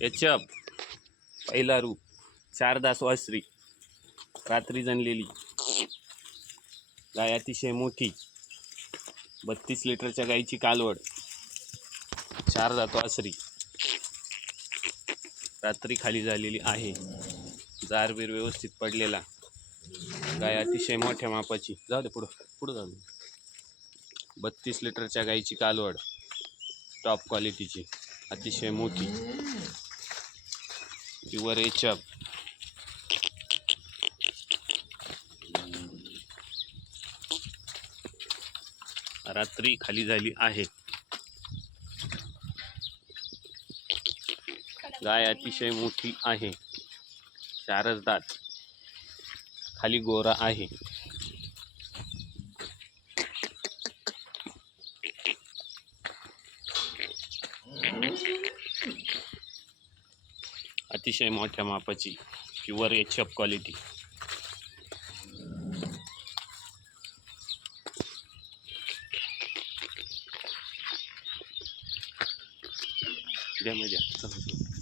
एचप पहिला रूप, 4 दास वासरी, रात्री जनलेली गाय, अतिशय मोठी, 32 लिटरच्या गायीची कालवड, 4 दात वासरी, रात्री खाली झालेली आहे. जारबीर व्यवस्थित पडलेला, गाय अतिशय मोठ्या मापाची. जाऊ दे पुढं पुढं जाऊ दे. 32 लिटरच्या गायीची कालवड, टॉप क्वालिटीची, अतिशय मोठी, प्युअर एचप. रात्री खाली झाली आहे. गाय अतिशय मोठी आहे, 4च दात, खाली गोरा आहे. अतिशय मोठ्या मापाची, प्युअर एचप क्वालिटी. द्या.